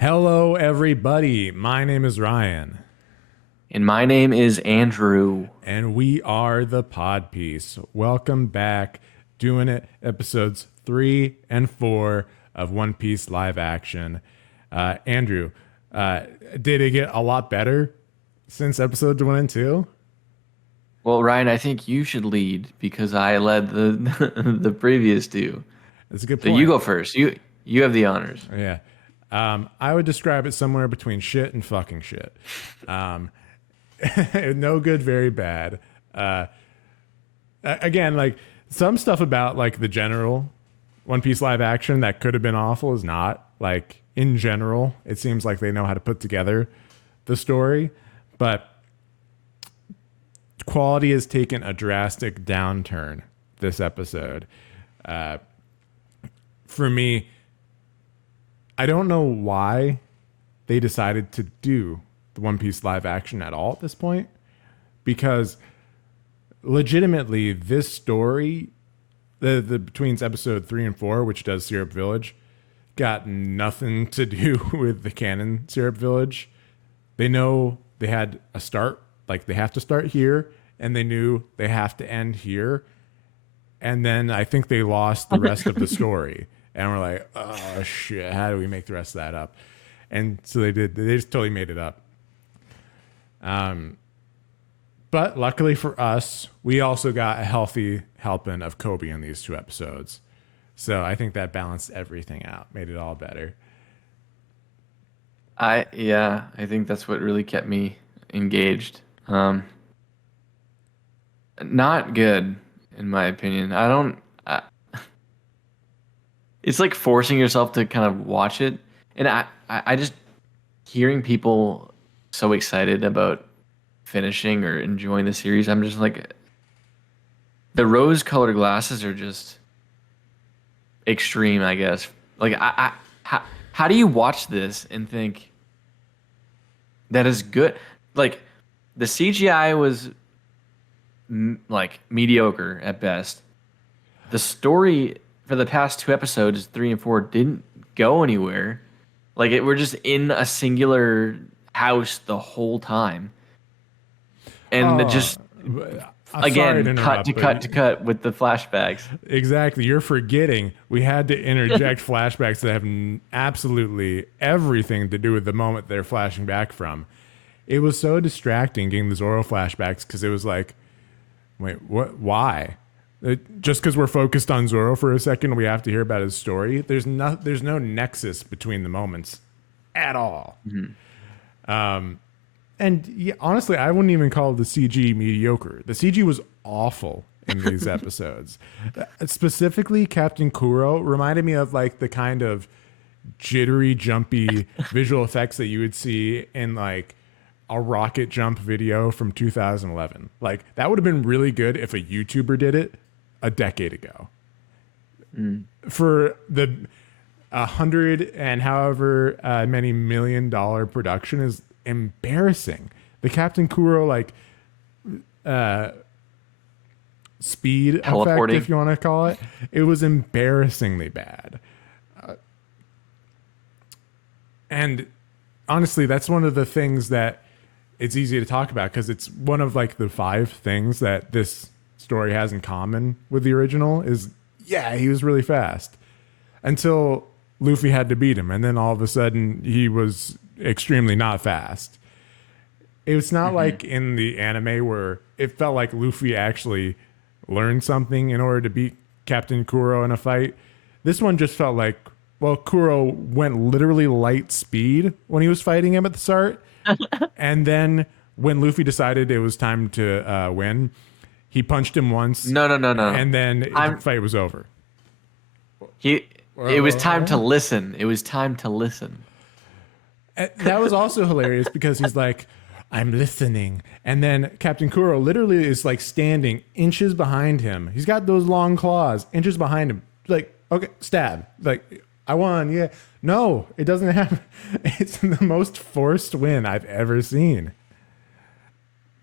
Hello, everybody. My name is Ryan, And my name is Andrew. and we are the Pod Piece. Welcome back, doing it episodes 3 and 4 of One Piece live action. Andrew, uh, did it get a lot better since episodes 1 and 2? Well, Ryan, I think you should lead because I led the the previous two. That's a good So you point. go first. You have the honors. Yeah. I would describe it somewhere between shit and fucking shit. Um, no good, very bad. Again, like some stuff about like the general One Piece live action that could have been awful is not. Like in general, it seems like they know how to put together the story, but quality has taken a drastic downturn this episode. Uh, for me, I don't know why they decided to do the One Piece live action at all at this point, because legitimately this story, the between episode 3 and 4, which does Syrup Village, got nothing to do with the canon Syrup Village. They know they had a start, like they have to start here, and they knew they have to end here. And then I think they lost the rest of the story. And we're like, oh shit, how do we make the rest of that up? And so they did, they just totally made it up. But luckily for us, we also got a healthy helping of Kobe in these 2 episodes. So I think that balanced everything out, made it all better. I think that's what really kept me engaged. Not good in my opinion. I don't. It's like forcing yourself to kind of watch it, and I just hearing people so excited about finishing or enjoying the series. I'm just like the rose-colored glasses are just extreme, I guess. Like how do you watch this and think that is good? Like the CGI was like mediocre at best. The story for the past 2 episodes, 3 and 4, didn't go anywhere. Like we're just in a singular house the whole time, and it Oh, just I'm sorry to again cut to interrupt, but cut to cut with the flashbacks. exactly, you're forgetting we had to interject flashbacks that have absolutely everything to do with the moment they're flashing back from. It was so distracting getting the Zoro flashbacks because it was like, wait, what? Why? Just because we're focused on Zoro for a second, we have to hear about his story. There's no nexus between the moments at all. And yeah, honestly, I wouldn't even call the CG mediocre. The CG was awful in these episodes. Specifically, Captain Kuro reminded me of like the kind of jittery, jumpy visual effects that you would see in like a rocket jump video from 2011. Like that would have been really good if a YouTuber did it a decade ago. For the 100 and however many $1 million production is embarrassing. The Captain Kuro like speed effect, if Teleporting. you want to call it, it was embarrassingly bad. And honestly, that's one of the things that it's easy to talk about because it's one of like the 5 things that this story has in common with the original is yeah, he was really fast until Luffy had to beat him, and then all of a sudden he was extremely not fast. It's not like in the anime where it felt like Luffy actually learned something in order to beat Captain Kuro in a fight. This one just felt like, well, Kuro went literally light speed when he was fighting him at the start. And then when Luffy decided it was time to win, he punched him once, No, no, no, no. and then the I'm fight was over. he. It was time to listen. It was time to listen. And that was also hilarious because he's like, I'm listening. And then Captain Kuro literally is like standing inches behind him. He's got those long claws, inches behind him. Like, okay, stab. Like, I won. Yeah. No, it doesn't happen. It's the most forced win I've ever seen.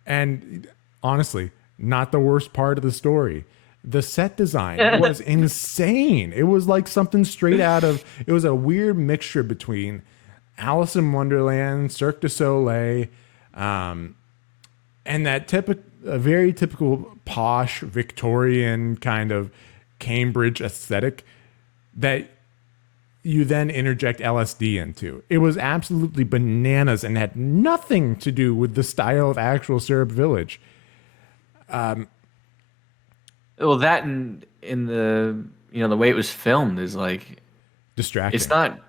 And honestly, not the worst part of the story. The set design was insane. It was like something straight out of, it was a weird mixture between Alice in Wonderland, Cirque du Soleil, and that a very typical posh Victorian kind of Cambridge aesthetic that you then interject LSD into. It was absolutely bananas and had nothing to do with the style of actual Syrup Village. Well, that and in the the way it was filmed is like Distracting. it's not.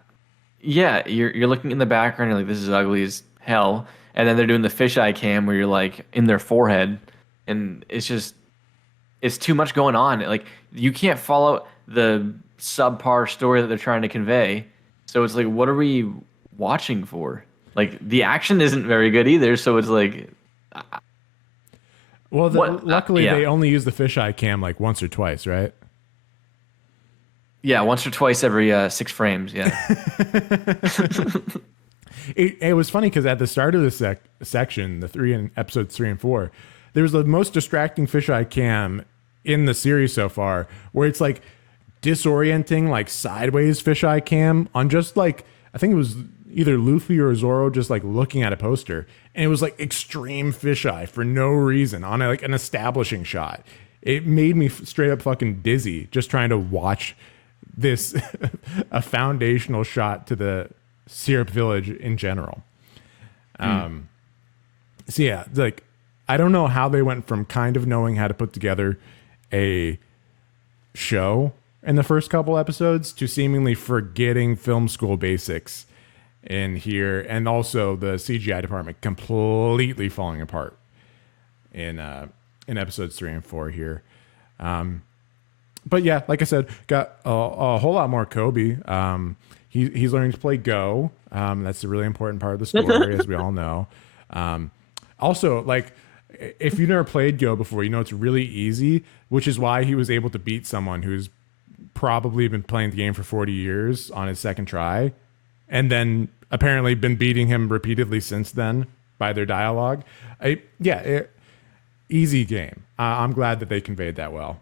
Yeah, you're looking in the background. You're like, this is ugly as hell, and then they're doing the fisheye cam where you're like in their forehead, and it's too much going on. Like you can't follow the subpar story that they're trying to convey. So it's like, what are we watching for? Like the action isn't very good either. So it's like, well, luckily yeah. they only use the fisheye cam like once or twice, right? Yeah, once or twice every 6 frames. Yeah. It was funny because at the start of this section, episodes 3 and 4, there was the most distracting fisheye cam in the series so far, where it's like disorienting, like sideways fisheye cam on just like, I think it was either Luffy or Zoro just like looking at a poster, and it was like extreme fisheye for no reason on like an establishing shot. It made me straight up fucking dizzy just trying to watch this a foundational shot to the Syrup Village in general. So yeah, like I don't know how they went from kind of knowing how to put together a show in the first couple episodes to seemingly forgetting film school basics in here, and also the CGI department completely falling apart in episodes 3 and 4 here. But yeah, like I said, got a whole lot more Kobe. He's learning to play Go. That's a really important part of the story, as we all know. Also, like, if you've never played Go before, you know it's really easy, which is why he was able to beat someone who's probably been playing the game for 40 years on his second try, and then apparently been beating him repeatedly since then by their dialogue. Easy game. I'm glad that they conveyed that well.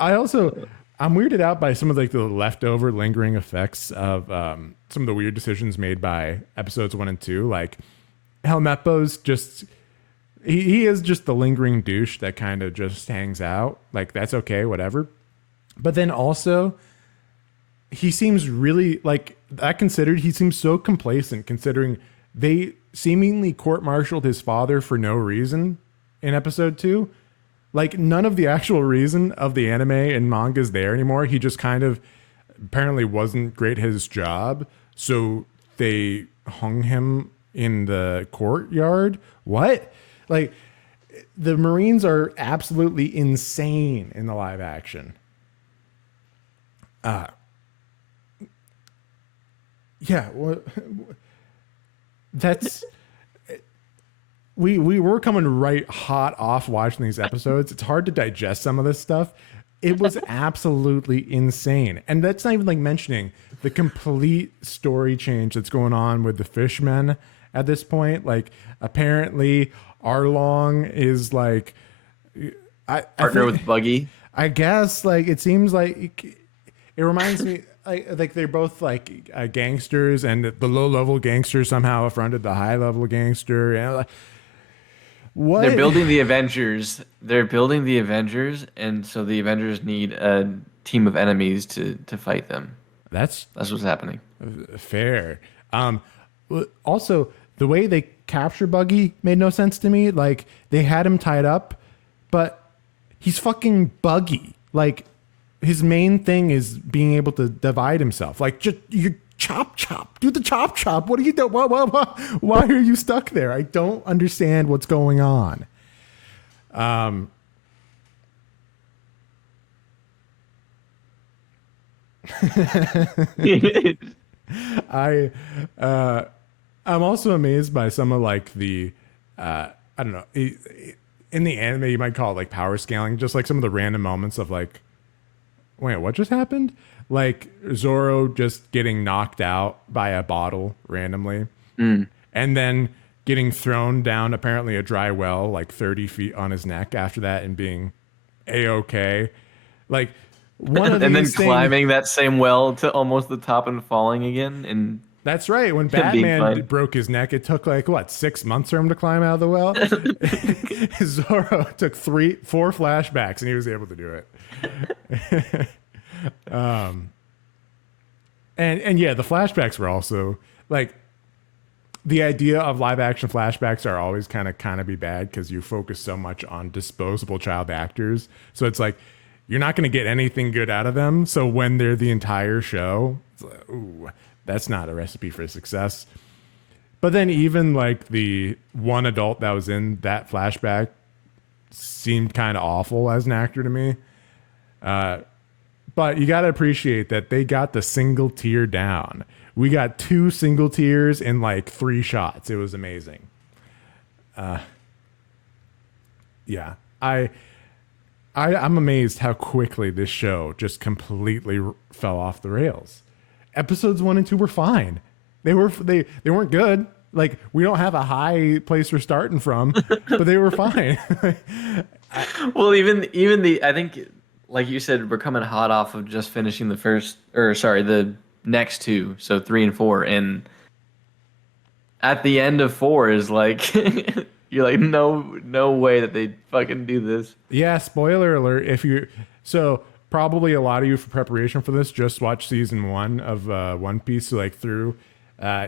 I'm weirded out by some of like the leftover lingering effects of some of the weird decisions made by episodes 1 and 2. Like Helmeppo's just he is just the lingering douche that kind of just hangs out. Like that's okay, whatever. But then also he seems really like that considered, he seems so complacent considering they seemingly court-martialed his father for no reason in episode 2. Like none of the actual reason of the anime and manga is there anymore. He just kind of apparently wasn't great at his job, so they hung him in the courtyard. What? Like the Marines are absolutely insane in the live action. Yeah, well, that's we were coming right hot off watching these episodes. It's hard to digest some of this stuff. It was absolutely insane. And that's not even like mentioning the complete story change that's going on with the fishmen at this point. Like apparently Arlong is like Partner with Buggy. I guess like it seems like it reminds me like they're both like gangsters, and the low level gangster somehow affronted the high level gangster. And like, what? They're building the Avengers. And so the Avengers need a team of enemies to fight them. That's what's happening. Fair. Also, the way they capture Buggy made no sense to me. Like they had him tied up, but he's fucking Buggy. Like his main thing is being able to divide himself. Like just you chop, do the chop. What are you doing? Why are you stuck there? I don't understand what's going on. I'm also amazed by some of like the I don't know, in the anime you might call it like power scaling, just like some of the random moments of like, wait, what just happened? Like Zoro just getting knocked out by a bottle randomly, and then getting thrown down apparently a dry well like 30 feet on his neck after that and being a-okay. Like one of And then these things. climbing that same well to almost the top and falling again, and That's right. When being Batman fine. broke his neck, it took like what 6 months for him to climb out of the well. Zorro took 4 flashbacks, and he was able to do it. And yeah, the flashbacks were also like the idea of live action flashbacks are always kind of be bad because you focus so much on disposable child actors. So it's like you're not going to get anything good out of them. So when they're the entire show, it's like, ooh, that's not a recipe for success. But then even like the one adult that was in that flashback seemed kind of awful as an actor to me. But you got to appreciate that they got the single tear down. We got 2 single tears in like 3 shots. It was amazing. Yeah, I'm amazed how quickly this show just completely fell off the rails. Episodes 1 and 2 were fine. They weren't good. Like we don't have a high place we're starting from, but they were fine. Well, even the I think like you said, we're coming hot off of just finishing the next 2, so 3 and 4, and at the end of 4 is like you're like no way that they fucking do this. Yeah, spoiler alert. So probably a lot of you for preparation for this just watched season 1 of One Piece, so like through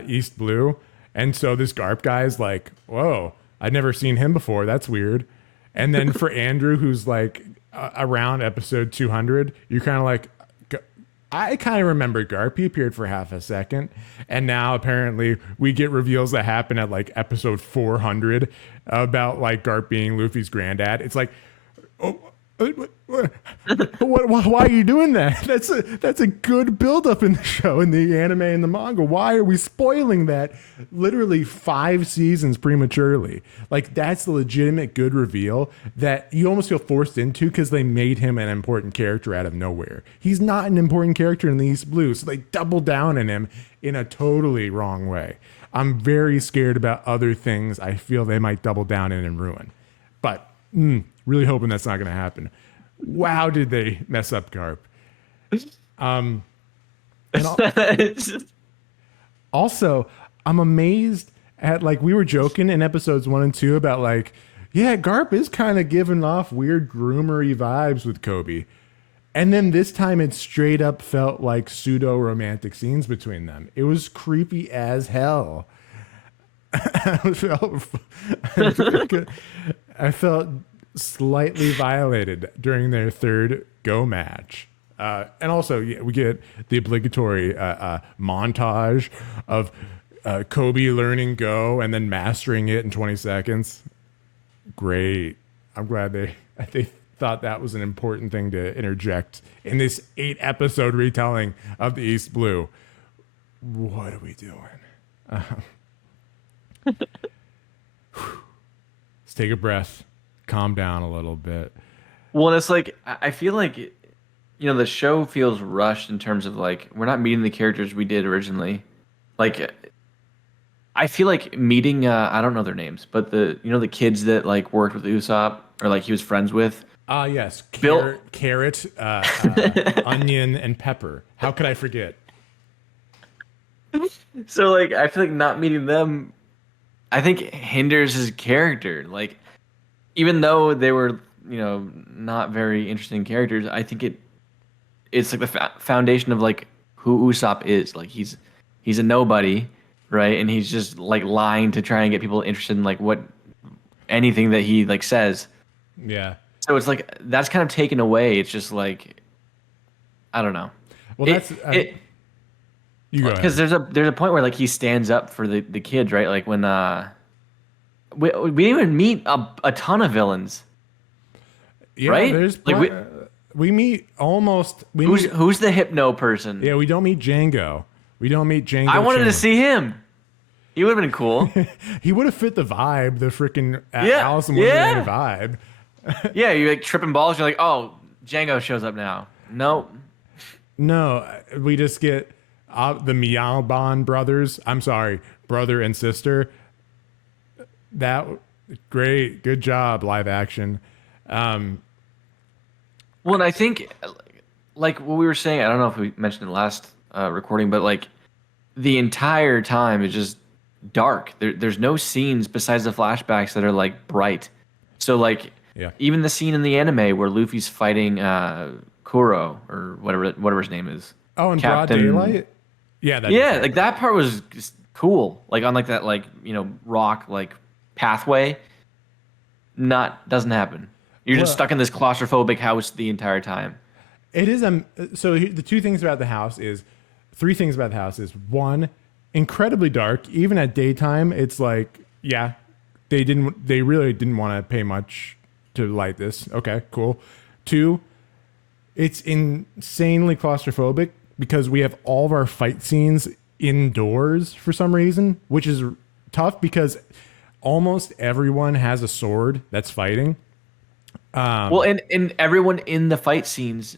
East Blue, and so this Garp guy's like, whoa, I'd never seen him before. That's weird. And then for Andrew, who's like around episode 200, you're kind of like, I kind of remember Garp. He appeared for half a second. And now apparently we get reveals that happen at like episode 400 about like Garp being Luffy's granddad. It's like, oh, why are you doing that? That's a good buildup in the show, in the anime and the manga. Why are we spoiling that literally 5 seasons prematurely? Like that's the legitimate good reveal that you almost feel forced into because they made him an important character out of nowhere. He's not an important character in the East Blue, so they double down on him in a totally wrong way. I'm very scared about other things I feel they might double down in and ruin. But really hoping that's not going to happen. Wow, did they mess up Garp? And also, I'm amazed at like we were joking in episodes 1 and 2 about like, yeah, Garp is kind of giving off weird groomery vibes with Kobe. And then this time it straight up felt like pseudo romantic scenes between them. It was creepy as hell. I felt slightly violated during their third Go match. And also, yeah, we get the obligatory montage of Kobe learning Go and then mastering it in 20 seconds. Great. I'm glad they thought that was an important thing to interject in this 8-episode retelling of the East Blue. What are we doing? Let's take a breath. Calm down a little bit. Well, it's like I feel like the show feels rushed in terms of like we're not meeting the characters we did originally. Like I feel like meeting I don't know their names, but the kids that like worked with Usopp or like he was friends with. Yes, Bill- carrot, onion, and pepper. How could I forget? So like I feel like not meeting them, I think hinders his character. Like even though they were not very interesting characters, I think it's like the foundation of like who Usopp is. Like he's a nobody, right? And he's just like lying to try and get people interested in like anything that he like says. Yeah. So it's like that's kind of taken away. It's just like I don't know. Well, you go ahead. Because there's a point where like he stands up for the kids, right? Like when we didn't even meet a ton of villains. Yeah, right? There's like we meet almost. Who's the hypno person? Yeah, we don't meet Django. I wanted to see him. He would have been cool. He would have fit the vibe, the freaking Alice in Wonderland vibe. Yeah, you like tripping balls. You're like, oh, Django shows up now. Nope. No, we just get the Meowbon brothers. I'm sorry, brother and sister. That great, good job, live action. Well, and I think like what we were saying, I don't know if we mentioned it last recording, but like the entire time is just dark. There's no scenes besides the flashbacks that are like bright. So like Yeah. even the scene in the anime where Luffy's fighting Kuro or whatever his name is, Oh, in broad Captain. daylight. Yeah, that'd be Yeah, fair. like that part was just cool. Like on like that like rock like pathway. Not doesn't happen. You're just Well, stuck in this claustrophobic house the entire time. it is so the two things about the house is three things about the house is one, incredibly dark. Even at daytime, it's like, yeah, they really didn't want to pay much to light this. Okay, cool. Two, it's insanely claustrophobic because we have all of our fight scenes indoors for some reason, which is tough because almost everyone has a sword that's fighting. Well, and everyone in the fight scenes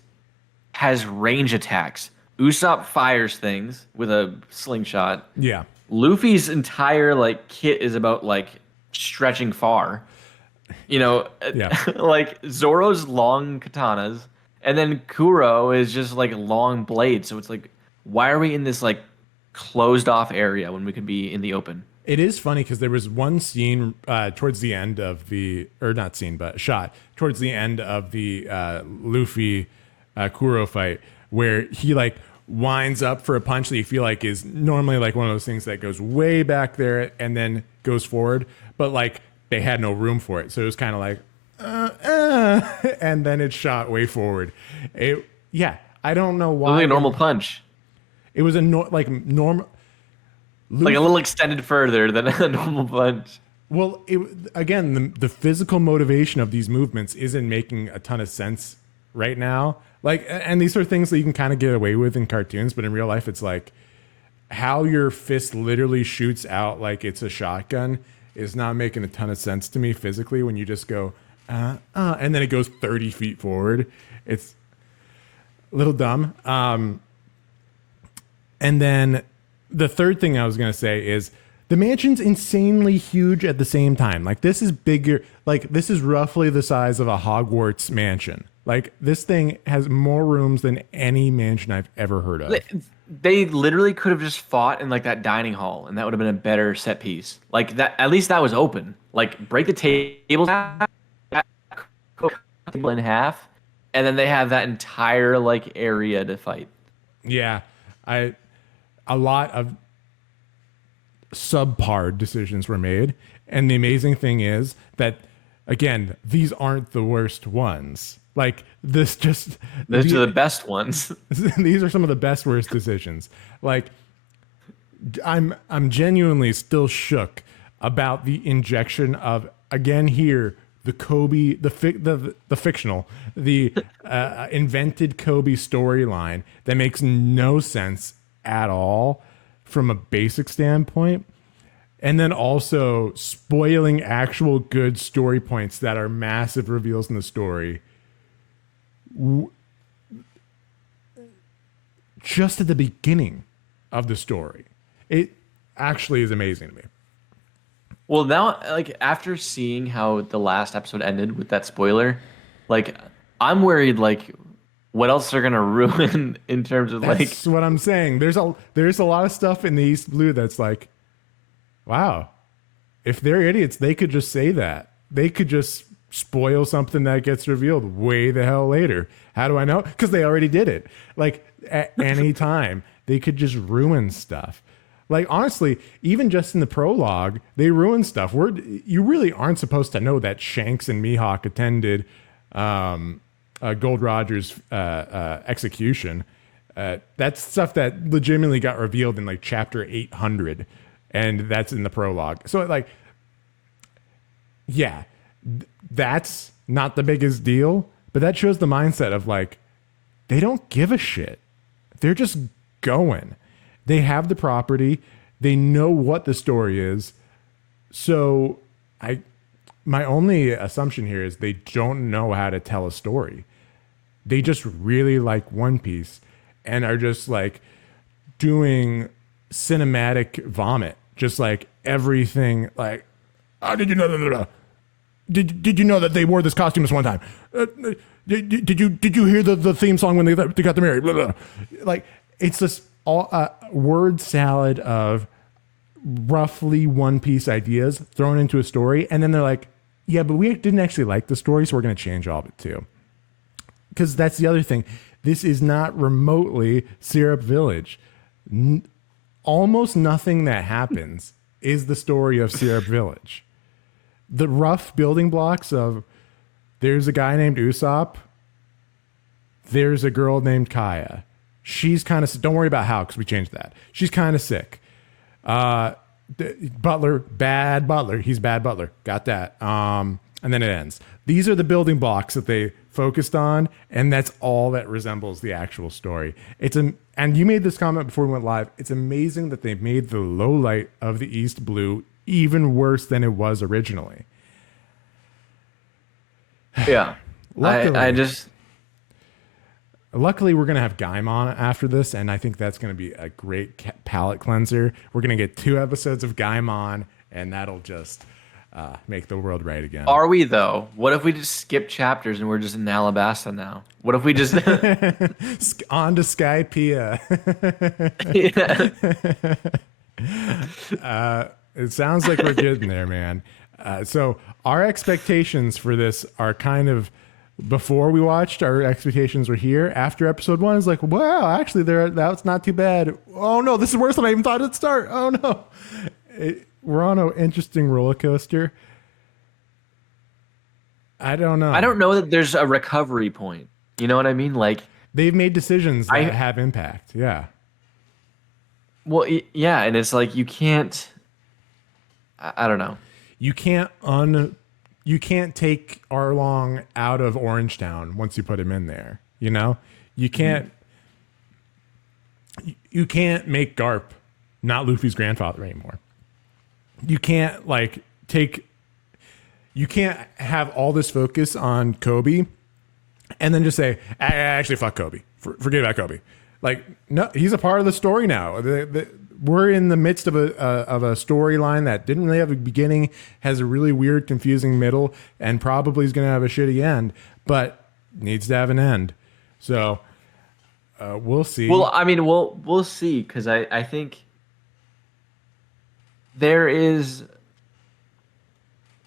has range attacks. Usopp fires things with a slingshot. Yeah. Luffy's entire like kit is about like stretching far. You know, Yeah. like Zoro's long katanas, and then Kuro is just like long blades. So it's like, why are we in this like closed off area when we could be in the open? It is funny because there was one scene towards the end of the, or not scene, but shot towards the end of the Luffy Kuro fight where he like winds up for a punch that you feel like is normally like one of those things that goes way back there and then goes forward, but like they had no room for it, so it was kind of like, and then it shot way forward. Yeah, I don't know It was why. like a normal punch, It was a like normal. like a little extended further than a normal punch. Well, again, the physical motivation of these movements isn't making a ton of sense right now. Like, and these are things that you can kind of get away with in cartoons, but in real life, it's like how your fist literally shoots out like it's a shotgun is not making a ton of sense to me physically when you just go, and then it goes 30 feet forward. It's a little dumb. And then the third thing I was going to say is the mansion's insanely huge at the same time. Like this is bigger, like this is roughly the size of a Hogwarts mansion. Like this thing has more rooms than any mansion I've ever heard of. They literally could have just fought in like that dining hall, and that would have been a better set piece. Like that, at least that was open. Like break the table table in half, and then they have that entire like area to fight. Yeah, a lot of subpar decisions were made, and the amazing thing is that again, these aren't the worst ones. Like this just Those are the best ones. these are some of the best worst decisions. Like I'm genuinely still shook about the injection of again here the Kobe the fictional the invented Kobe storyline that makes no sense at all from a basic standpoint, and then also spoiling actual good story points that are massive reveals in the story just at the beginning of the story. It actually is amazing to me. Well, now like after seeing how the last episode ended with that spoiler, like I'm worried like what else they're gonna ruin in terms of like That's what I'm saying. There's a lot of stuff in the East Blue that's like, wow, if they're idiots, they could just say that. They could just spoil something that gets revealed way the hell later. How do I know? Because they already did it. Like at any time, they could just ruin stuff. Like honestly, even just in the prologue, they ruin stuff. You really aren't supposed to know that Shanks and Mihawk attended Gold Roger's execution. That's stuff that legitimately got revealed in like chapter 800, and that's in the prologue. So like, yeah, that's not the biggest deal, but that shows the mindset of like, they don't give a shit. They're just going. They have the property. They know what the story is. So my only assumption here is they don't know how to tell a story. They just really like One Piece and are just like doing cinematic vomit. Just like everything like, oh, did you know that? Did you know that they wore this costume this one time? did you hear the theme song when they got married? Blah, blah. Like it's just all word salad of roughly one piece ideas thrown into a story, and then they're like, yeah, but we didn't actually like the story, so we're going to change all of it too. Because that's the other thing. This is not remotely Syrup Village. Almost nothing that happens is the story of Syrup Village. The rough building blocks of there's a guy named Usopp, there's a girl named Kaya. She's kind of, don't worry about how, because we changed that. She's kind of sick. Butler, bad Butler. He's bad Butler. Got that. And then it ends. These are the building blocks that they focused on, and that's all that resembles the actual story. And you made this comment before we went live. It's amazing that they made the low light of the East Blue even worse than it was originally. Yeah. Luckily, we're going to have Gaimon after this, and I think that's going to be a great palate cleanser. We're going to get 2 episodes of Gaimon, and that'll just make the world right again. Are we, though? What if we just skip chapters and we're just in Alabasta now? What if we just... On to Skypiea. It sounds like we're getting there, man. So our expectations for this are kind of... Before we watched, our expectations were here. After episode 1, it's like, wow, actually, that's not too bad. Oh no, this is worse than I even thought it'd start. Oh no, we're on an interesting roller coaster. I don't know. I don't know that there's a recovery point. You know what I mean? Like they've made decisions that have impact. Yeah. Well, yeah, and it's like you can't. I don't know. You can't take Arlong out of Orangetown once you put him in there. You know, you can't make Garp not Luffy's grandfather anymore. You can't you can't have all this focus on Kobe and then just say, actually, fuck Kobe. Forget about Kobe. Like, no, he's a part of the story now. We're in the midst of a storyline that didn't really have a beginning, has a really weird, confusing middle, and probably is going to have a shitty end, but needs to have an end. So we'll see. Well, I mean, we'll see, because I think there is,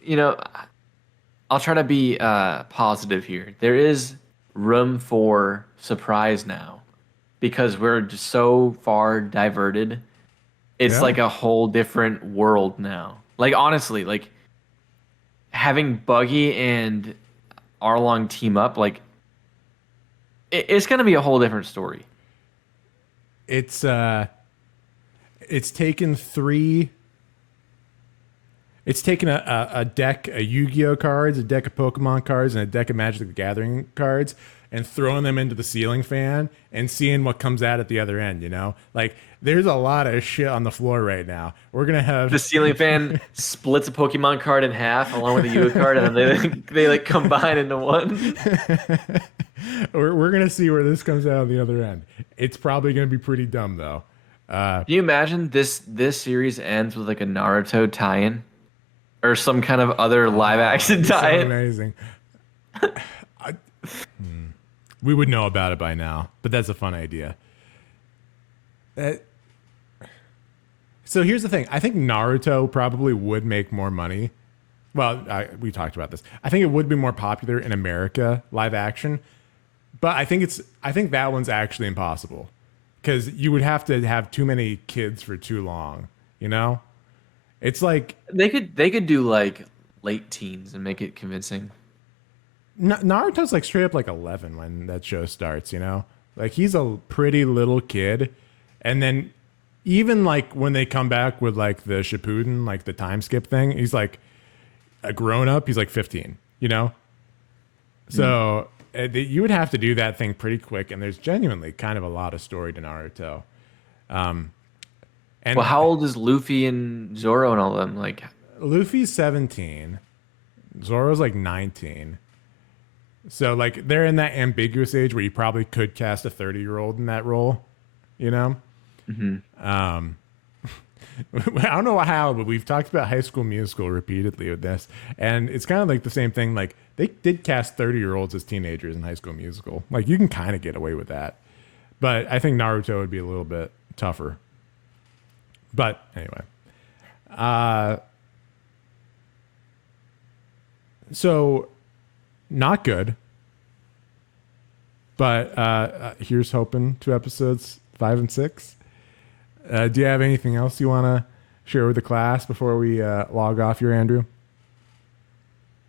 I'll try to be positive here. There is room for surprise now, because we're just so far diverted. It's like a whole different world now. Like, honestly, like having Buggy and Arlong team up, like it's going to be a whole different story. It's taken a deck of Yu-Gi-Oh cards, a deck of Pokemon cards, and a deck of Magic the Gathering cards, and throwing them into the ceiling fan and seeing what comes out at the other end, you know? Like, there's a lot of shit on the floor right now. We're going to have... The ceiling fan splits a Pokemon card in half along with a Yu-Gi-Oh card, and then they combine into one. We're going to see where this comes out on the other end. It's probably going to be pretty dumb, though. Can you imagine this series ends with like a Naruto tie-in? Or some kind of other live-action tie-in? So amazing. We would know about it by now, but that's a fun idea. So here's the thing. I think Naruto probably would make more money. Well, we talked about this. I think it would be more popular in America, live action. But I think that one's actually impossible, because you would have to have too many kids for too long, you know? It's like... They could do like late teens and make it convincing. Naruto's like straight up like 11 when that show starts, you know? Like, he's a pretty little kid. And then even like when they come back with like the Shippuden, like the time skip thing, he's like a grown up. He's like 15, you know? So you would have to do that thing pretty quick. And there's genuinely kind of a lot of story to Naruto. And well, how old is Luffy and Zoro and all them? Like, Luffy's 17. Zoro's like 19. So like they're in that ambiguous age where you probably could cast a 30-year-old in that role, you know? mm-hmm. I don't know how, but we've talked about High School Musical repeatedly with this, and it's kind of like the same thing. Like they did cast 30-year-olds as teenagers in High School Musical. Like you can kind of get away with that, but I think Naruto would be a little bit tougher. But anyway, so not good. But here's hoping to episodes 5 and 6. Do you have anything else you want to share with the class before we log off here, Andrew?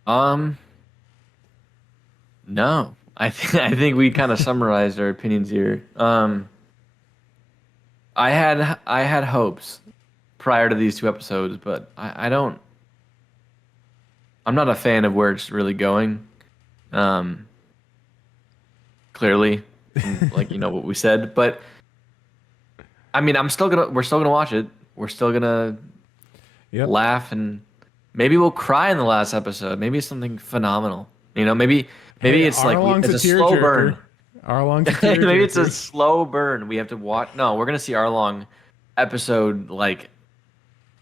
No. I think we kind of summarized our opinions here. I had hopes prior to these 2 episodes, but I don't. I'm not a fan of where it's really going. Clearly, like what we said, but I mean, we're still gonna watch it. We're still gonna laugh, and maybe we'll cry in the last episode. Maybe it's something phenomenal. Maybe it's like it's a slow burn. Maybe it's a slow burn. We have to watch. No, we're gonna see Arlong episode like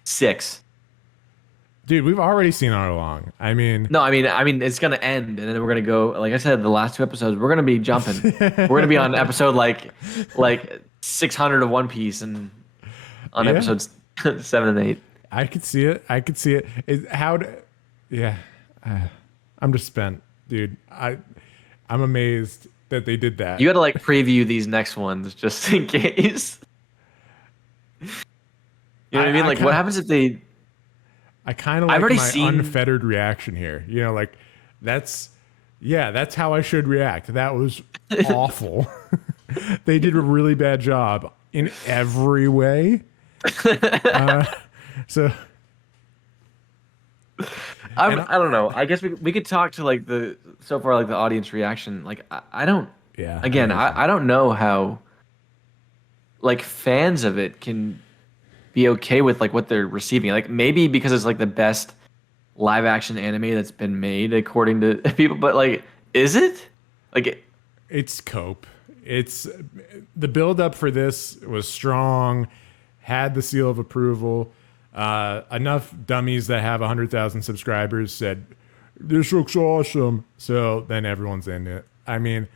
6. Dude, we've already seen Arlong. I mean, no, I mean, it's gonna end, and then we're gonna go. Like I said, the last 2 episodes, we're gonna be jumping. We're gonna be on episode like 600 of One Piece, and on episodes 7 and 8. I could see it. Yeah. I'm just spent, dude. I'm amazed that they did that. You got to like preview these next ones just in case. You know what I mean? Like, what happens if they? I kind of like my unfettered reaction here. Like that's how I should react. That was awful. They did a really bad job in every way. So I don't know. I guess we could talk to like the audience reaction. Like I don't. Yeah. Again, I don't know how like fans of it can be okay with like what they're receiving. Like maybe because it's like the best live action anime that's been made according to people, but like is it? Like it's cope. It's the build up for this was strong, had the seal of approval. Enough dummies that have 100,000 subscribers said this looks awesome. So then everyone's in it. I mean,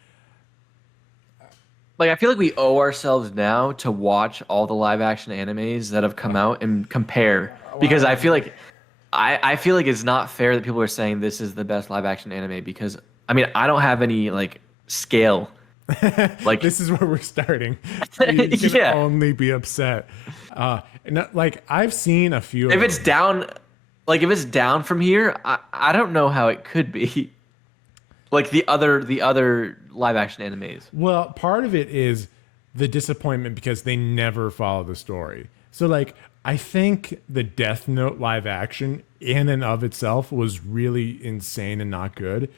like I feel like we owe ourselves now to watch all the live action animes that have come out and compare, because I feel like it's not fair that people are saying this is the best live action anime, because I mean I don't have any like scale. Like this is where we're starting. You can only be upset. Like I've seen a few. If it's down from here, I don't know how it could be. Like the other live action animes. Well, part of it is the disappointment because they never follow the story. So like I think the Death Note live action in and of itself was really insane and not good,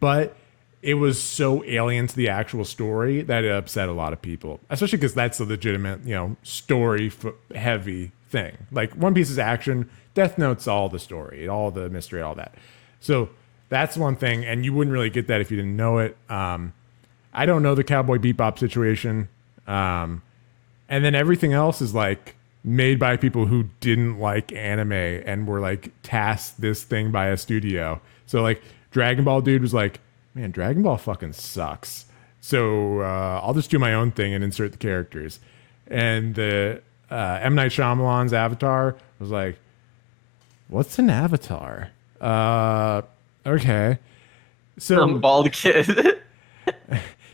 but it was so alien to the actual story that it upset a lot of people, especially because that's a legitimate, story heavy thing. Like One Piece's action, Death Note's all the story, all the mystery, all that. So that's one thing, and you wouldn't really get that if you didn't know it. I don't know the Cowboy Bebop situation, and then everything else is like made by people who didn't like anime and were like tasked this thing by a studio. So like Dragon Ball dude was like, man, Dragon Ball fucking sucks. So I'll just do my own thing and insert the characters. And the M. Night Shyamalan's Avatar was like, what's an avatar? Okay. So some bald kid.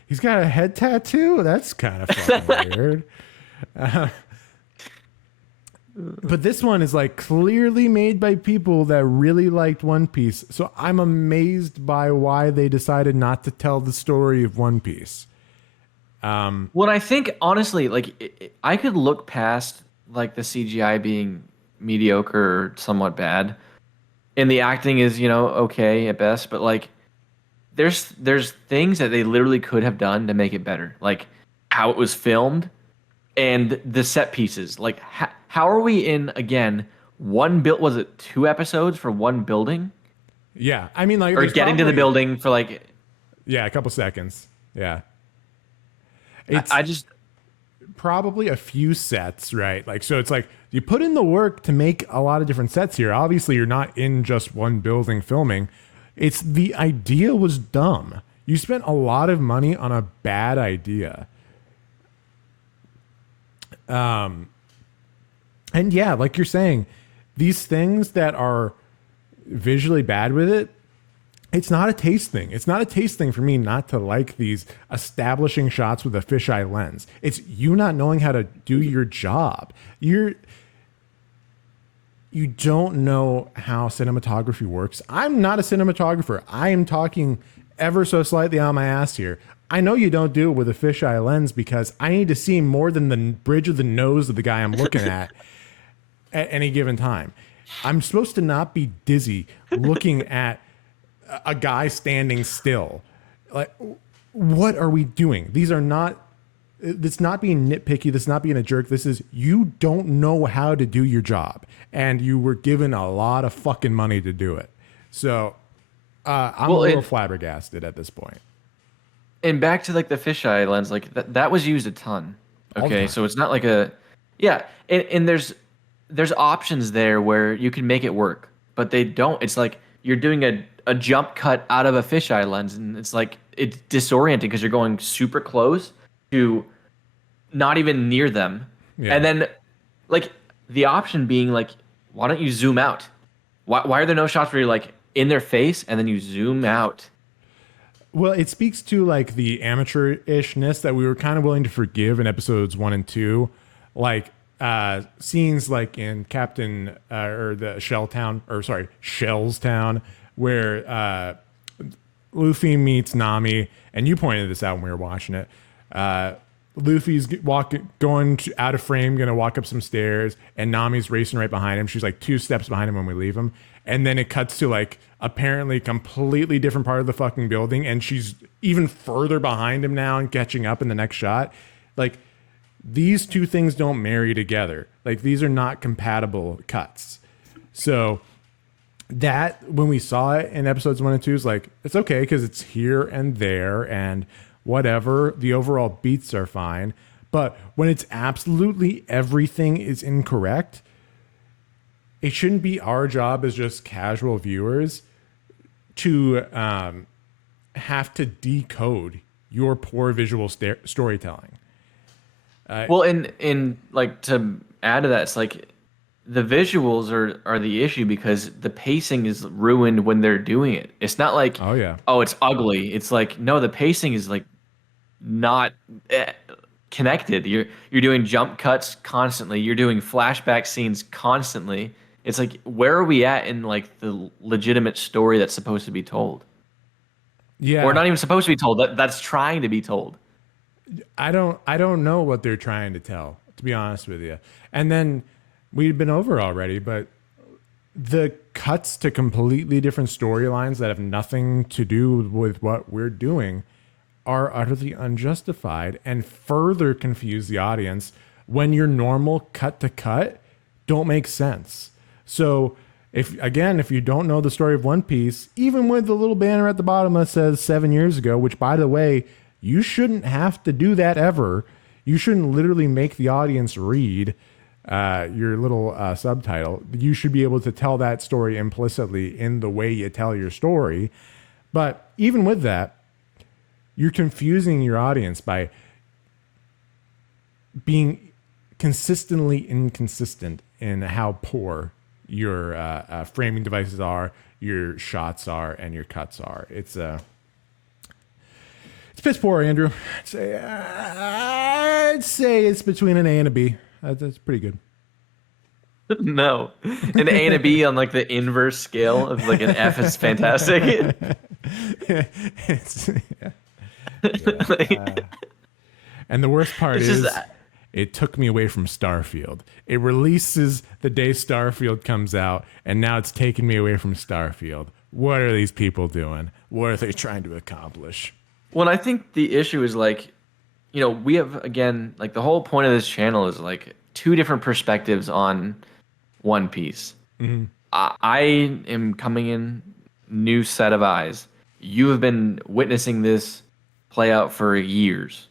He's got a head tattoo? That's kind of fucking weird. But this one is like clearly made by people that really liked One Piece. So I'm amazed by why they decided not to tell the story of One Piece. Well, I think honestly, like I could look past like the CGI being mediocre or somewhat bad, and the acting is okay at best. But like, there's things that they literally could have done to make it better, like how it was filmed and the set pieces. Like how are we in again one build? Was it 2 episodes for one building? Yeah, I mean like or getting to the building for like a couple seconds. Yeah. I just probably a few sets, right? Like, so it's like you put in the work to make a lot of different sets here. Obviously, you're not in just one building filming. It's the idea was dumb. You spent a lot of money on a bad idea. And yeah, like you're saying, these things that are visually bad with it, it's not a taste thing. It's not a taste thing for me not to like these establishing shots with a fisheye lens. It's you not knowing how to do your job. You don't know how cinematography works. I'm not a cinematographer. I am talking ever so slightly on my ass here. I know you don't do it with a fisheye lens because I need to see more than the bridge of the nose of the guy I'm looking at any given time. I'm supposed to not be dizzy looking at a guy standing still. Like, what are we doing? These are not, it's not being nitpicky. This is not being a jerk. This is, you don't know how to do your job and you were given a lot of fucking money to do it. So I'm a little flabbergasted at this point. And back to like the fisheye lens, like that was used a ton. Okay, so it's not like a, yeah, and there's options there where you can make it work, but they don't. It's like you're doing a jump cut out of a fisheye lens, and it's like it's disorienting because you're going super close to not even near them, and then like the option being like, why don't you zoom out? Why are there no shots where you're like in their face and then you zoom out? Well, it speaks to like the amateurishness that we were kind of willing to forgive in episodes 1 and 2, like scenes like in Captain or the Shell's Town, where Luffy meets Nami, and you pointed this out when we were watching it. Luffy's going out of frame, gonna walk up some stairs, and Nami's racing right behind him. She's like 2 steps behind him when we leave him, and then it cuts to like apparently completely different part of the fucking building, and she's even further behind him now and catching up in the next shot. Like, these two things don't marry together. Like, these are not compatible cuts. So that, when we saw it in episodes 1 and 2, is like, it's okay because it's here and there and whatever. The overall beats are fine. But when it's absolutely everything is incorrect, it shouldn't be our job as just casual viewers to have to decode your poor visual storytelling. Well, and like to add to that, it's like the visuals are the issue because the pacing is ruined when they're doing it. It's not like, oh, it's ugly. It's like, no, the pacing is like not connected. You're doing jump cuts constantly. You're doing flashback scenes constantly. It's like, where are we at in like the legitimate story that's supposed to be told? Yeah. Or not even supposed to be told. That's trying to be told. I don't know what they're trying to tell, to be honest with you. And then we've been over already, but the cuts to completely different storylines that have nothing to do with what we're doing are utterly unjustified and further confuse the audience when your normal cut to cut don't make sense. So if you don't know the story of One Piece, even with the little banner at the bottom that says 7 years ago, which by the way, you shouldn't have to do that ever. You shouldn't literally make the audience read your little subtitle. You should be able to tell that story implicitly in the way you tell your story. But even with that, you're confusing your audience by being consistently inconsistent in how poor your framing devices are, your shots are, and your cuts are. It's piss poor, Andrew. I'd say it's between an A and a B. That's pretty good. No, an A and a B on like the inverse scale of like an F is fantastic. And the worst part is, it took me away from Starfield. It releases the day Starfield comes out, and now it's taken me away from Starfield. What are these people doing? What are they trying to accomplish? Well, I think the issue is like, you know, we have, again, like the whole point of this channel is like 2 different perspectives on One Piece. Mm-hmm. I am coming in new set of eyes. You have been witnessing this play out for years,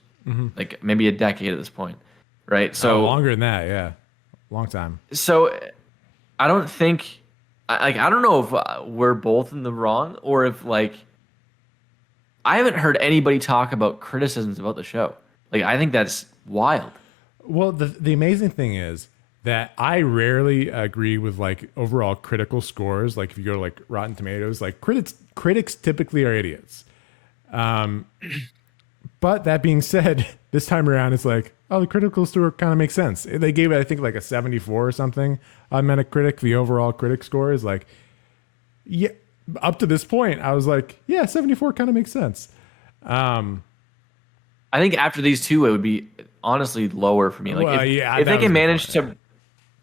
like maybe a decade at this point. right? Oh, So longer than that, yeah, long time. so I don't think I don't know if we're both in the wrong or if like I haven't heard anybody talk about criticisms about the show. Like I think that's wild. Well, the amazing thing is that I rarely agree with like overall critical scores. Like if you go to like Rotten Tomatoes, like critics typically are idiots. But that being said, this time around, it's like, oh, the critical score kind of makes sense. They gave it, I think, like a 74 or something on Metacritic. The overall critic score is like, yeah, up to this point, I was like, yeah, 74 kind of makes sense. I think after these two, it would be honestly lower for me. Like Well, yeah, if that they was can before, manage to,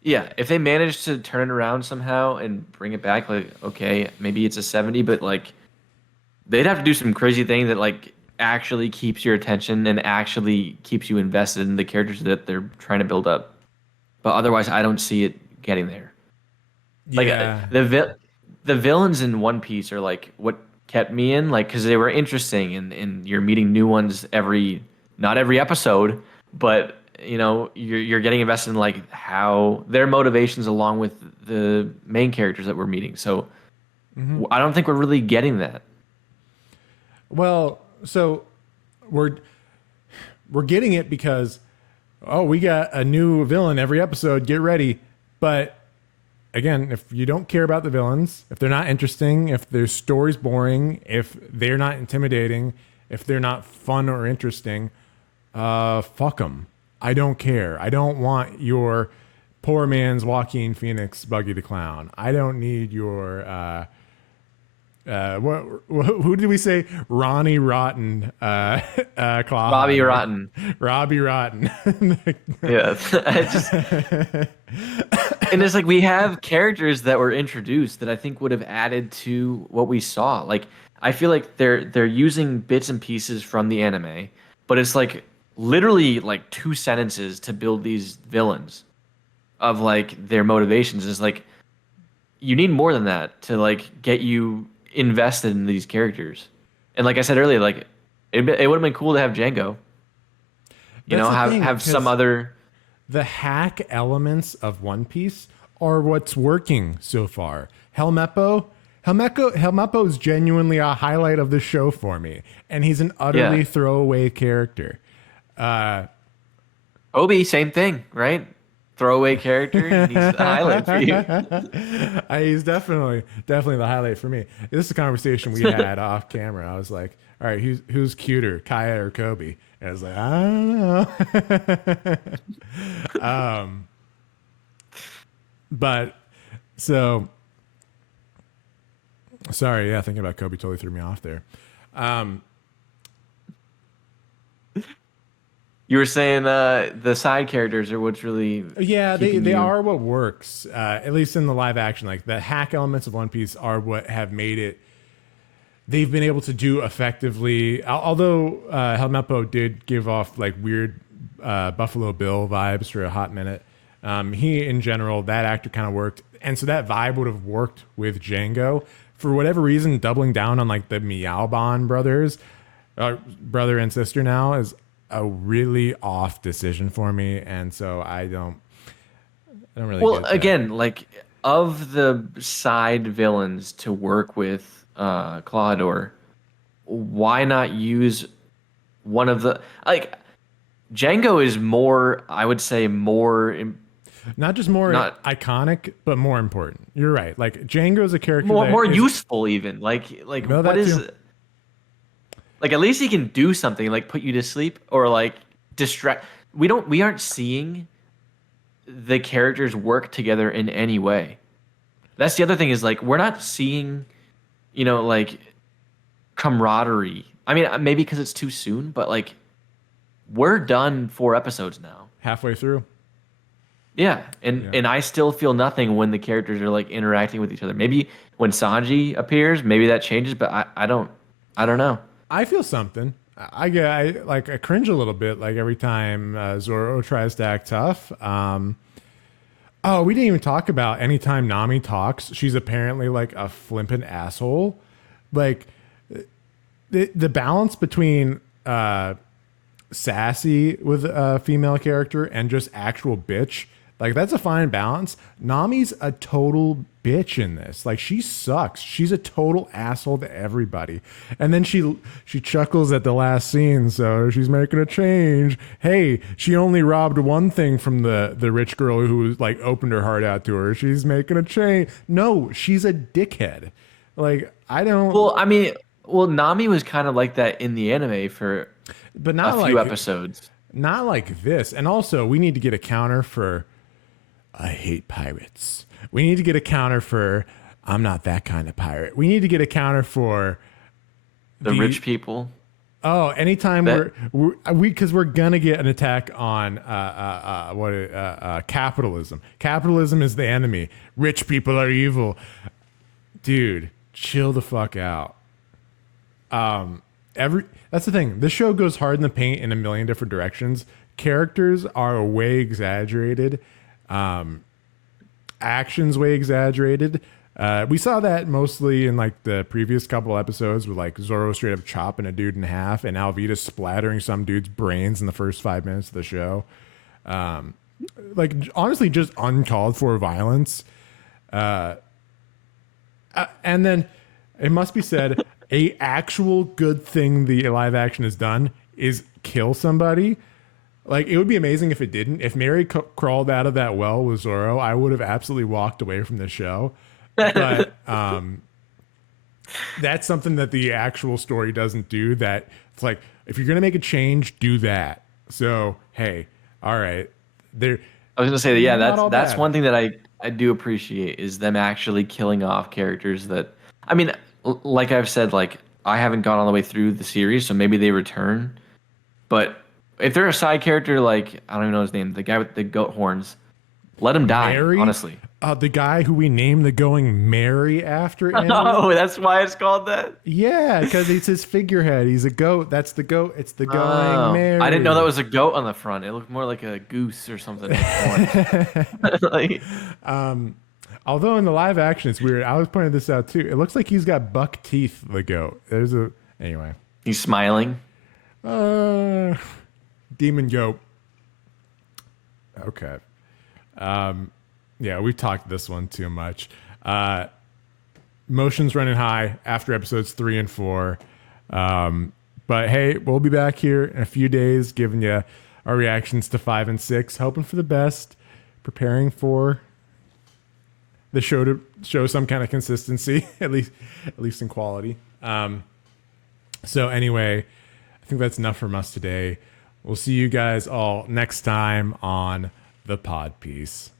yeah, if they manage to turn it around somehow and bring it back, like okay, maybe it's a 70, but like they'd have to do some crazy thing that like actually keeps your attention and actually keeps you invested in the characters that they're trying to build up. But otherwise, I don't see it getting there. Like Yeah. the villains in One Piece are like what kept me in, like because they were interesting and you're meeting new ones every not every episode, but you know you're getting invested in like how their motivations along with the main characters that we're meeting. So I don't think we're really getting that. Well, so we're we're getting it because oh, we got a new villain every episode. Get ready. But again, if you don't care about the villains, if they're not interesting, if their story's boring, if they're not intimidating, if they're not fun or interesting, fuck them. I don't care. I don't want your poor man's Joaquin Phoenix Buggy the Clown. I don't need your who did we say? Ronnie Rotten, Claw Bobby Hunter. Rotten. Robbie Rotten. Yeah, I just and it's like we have characters that were introduced that I think would have added to what we saw. Like I feel like they're using bits and pieces from the anime, but it's like literally like two sentences to build these villains of like their motivations. It's like you need more than that to like get you invested in these characters. And like I said earlier, like it would have been cool to have Django. You That's know, the have thing, have some 'cause other. the hack elements of One Piece are what's working so far. Helmeppo is genuinely a highlight of the show for me, and he's an utterly Yeah. throwaway character. Obi, same thing, right? Throwaway character, and he's the highlight for you. He's definitely the highlight for me. This is a conversation we had off camera. I was like, "All right, who's cuter, Kaya or Kobe?" And I was like, "I don't know." But so sorry, yeah, thinking about Kobe totally threw me off there. You were saying the side characters are what's really Yeah, they, keeping they you. are what works, at least in the live action. Like the hack elements of One Piece are what have made it. They've been able to do effectively. Although Helmeppo did give off like weird Buffalo Bill vibes for a hot minute. He, in general, that actor kind of worked, and so that vibe would have worked with Django. For whatever reason, doubling down on like the Meowbon brothers, brother and sister now, is a really off decision for me, and so I don't really. Well, get that. again, like of the side villains to work with Claudor, why not use one of the like Django is more, I would say, Not just more not iconic, but more important. You're right. Like Django's a character more that more is- useful even. Like No, what that is too. like at least he can do something like put you to sleep or like distract. We aren't seeing the characters work together in any way. That's the other thing is like we're not seeing, like camaraderie. I mean, maybe because it's too soon, but like we're done 4 episodes now. halfway through. Yeah, and I still feel nothing when the characters are like interacting with each other. Maybe when Sanji appears, maybe that changes, but I don't know. I feel something. I cringe a little bit like every time Zoro tries to act tough. Oh, we didn't even talk about anytime Nami talks, she's apparently like a flippant asshole. Like the balance between sassy with a female character and just actual bitch. Like that's a fine balance. Nami's a total bitch in this. Like she sucks. She's a total asshole to everybody. And then she chuckles at the last scene, so she's making a change. Hey, she only robbed one thing from the rich girl who was like opened her heart out to her. She's making a change. No, she's a dickhead. Like I don't. Well, I mean, Nami was kind of like that in the anime for but not a few like episodes. Not like this. And also, we need to get a counter for I hate pirates. We need to get a counter for I'm not that kind of pirate. We need to get a counter for the rich people. Oh, anytime that, because we're gonna get an attack on capitalism. Capitalism is the enemy. Rich people are evil. Dude, chill the fuck out. That's the thing. This show goes hard in the paint in a million different directions. Characters are way exaggerated. Actions way exaggerated. We saw that mostly in like the previous couple episodes with like Zoro straight up chopping a dude in half and Alvida splattering some dude's brains in the first 5 minutes of the show. Like honestly, just uncalled for violence. And then it must be said, a actual good thing the live action has done is kill somebody. Like, it would be amazing if it didn't. If Mary crawled out of that well with Zoro, I would have absolutely walked away from the show. But that's something that the actual story doesn't do. That it's like, if you're going to make a change, do that. So, hey, all right. I was going to say, that, yeah, that's one thing that I do appreciate is them actually killing off characters that, I mean, like I've said, like, I haven't gone all the way through the series, so maybe they return. But if they're a side character, like, I don't even know his name, the guy with the goat horns, let him die, Mary? Honestly. The guy who we named the Going Mary after him. Oh, that's why it's called that? Yeah, because it's his figurehead. He's a goat. That's the goat. It's the Going Mary. I didn't know that was a goat on the front. It looked more like a goose or something. Like, although in the live action, it's weird. I was pointing this out too. It looks like he's got buck teeth, the goat. Anyway. He's smiling. Demon goat. Okay. Yeah, we've talked this one too much. Motion's running high after episodes 3 and 4. But hey, we'll be back here in a few days giving you our reactions to 5 and 6, hoping for the best, preparing for the show to show some kind of consistency, at least in quality. So anyway, I think that's enough from us today. We'll see you guys all next time on The Pod Piece.